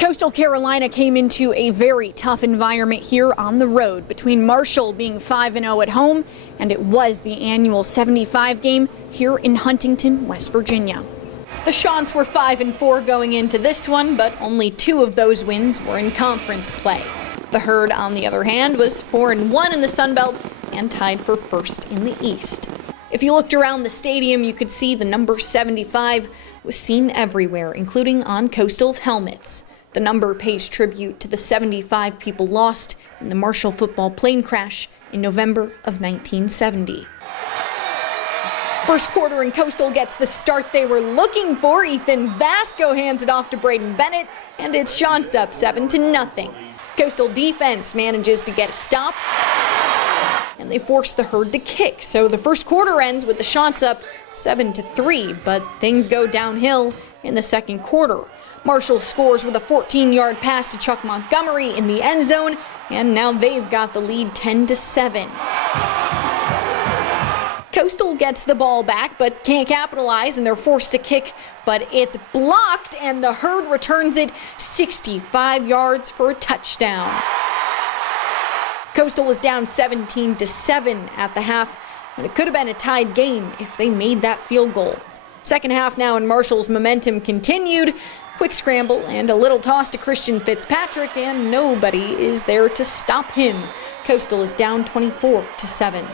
Coastal Carolina came into a very tough environment here on the road, between Marshall being 5-0 at home, and it was the annual 75 game here in Huntington, West Virginia. The Chants were 5-4 going into this one, but only 2 of those wins were in conference play. The Herd, on the other hand, was 4-1 in the Sun Belt and tied for first in the East. If you looked around the stadium, you could see the number 75 was seen everywhere, including on Coastal's helmets. The number pays tribute to the 75 people lost in the Marshall football plane crash in November of 1970. First quarter and Coastal gets the start they were looking for. Ethan Vasco hands it off to Braden Bennett, and it's Chants up 7-0. Coastal defense manages to get a stop, and they force the Herd to kick. So the first quarter ends with the Chants up 7-3, but things go downhill in the second quarter. Marshall scores with a 14-yard pass to Chuck Montgomery in the end zone, and now they've got the lead 10-7. Coastal gets the ball back but can't capitalize, and they're forced to kick, but it's blocked, and the Herd returns it 65 yards for a touchdown. Coastal was down 17-7 at the half, and it could have been a tied game if they made that field goal. Second half now, and Marshall's momentum continued. Quick scramble and a little toss to Christian Fitzpatrick, and nobody is there to stop him. Coastal is down 24-7.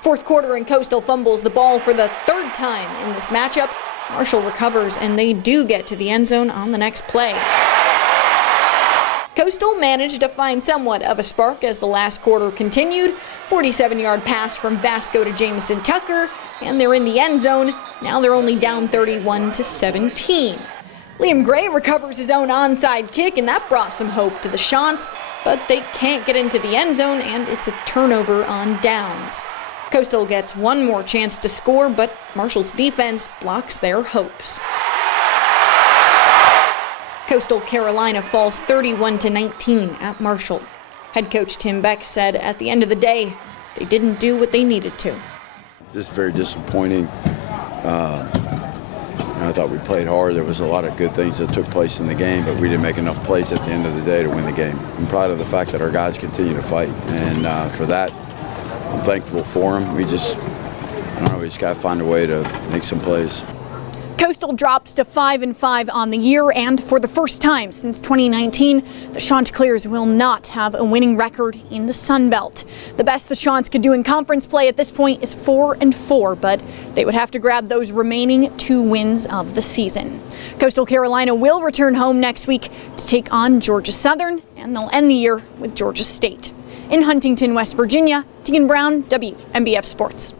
Fourth quarter, and Coastal fumbles the ball for the third time in this matchup. Marshall recovers, and they do get to the end zone on the next play. Coastal managed to find somewhat of a spark as the last quarter continued. 47-yard pass from Vasco to Jamison Tucker, and they're in the end zone. Now they're only down 31-17. Liam Gray recovers his own onside kick, and that brought some hope to the Chants, but they can't get into the end zone, and it's a turnover on downs. Coastal gets one more chance to score, but Marshall's defense blocks their hopes. Coastal Carolina falls 31-19 at Marshall. Head coach Tim Beck said at the end of the day, they didn't do what they needed to. This is very disappointing. I thought we played hard. There was a lot of good things that took place in the game, but we didn't make enough plays at the end of the day to win the game. I'm proud of the fact that our guys continue to fight, and for that, I'm thankful for them. We just got to find a way to make some plays. Coastal drops to 5-5 on the year, and for the first time since 2019, the Chanticleers will not have a winning record in the Sun Belt. The best the Chants could do in conference play at this point is 4-4, but they would have to grab those remaining 2 wins of the season. Coastal Carolina will return home next week to take on Georgia Southern, and they'll end the year with Georgia State. In Huntington, West Virginia, Tegan Brown, WMBF Sports.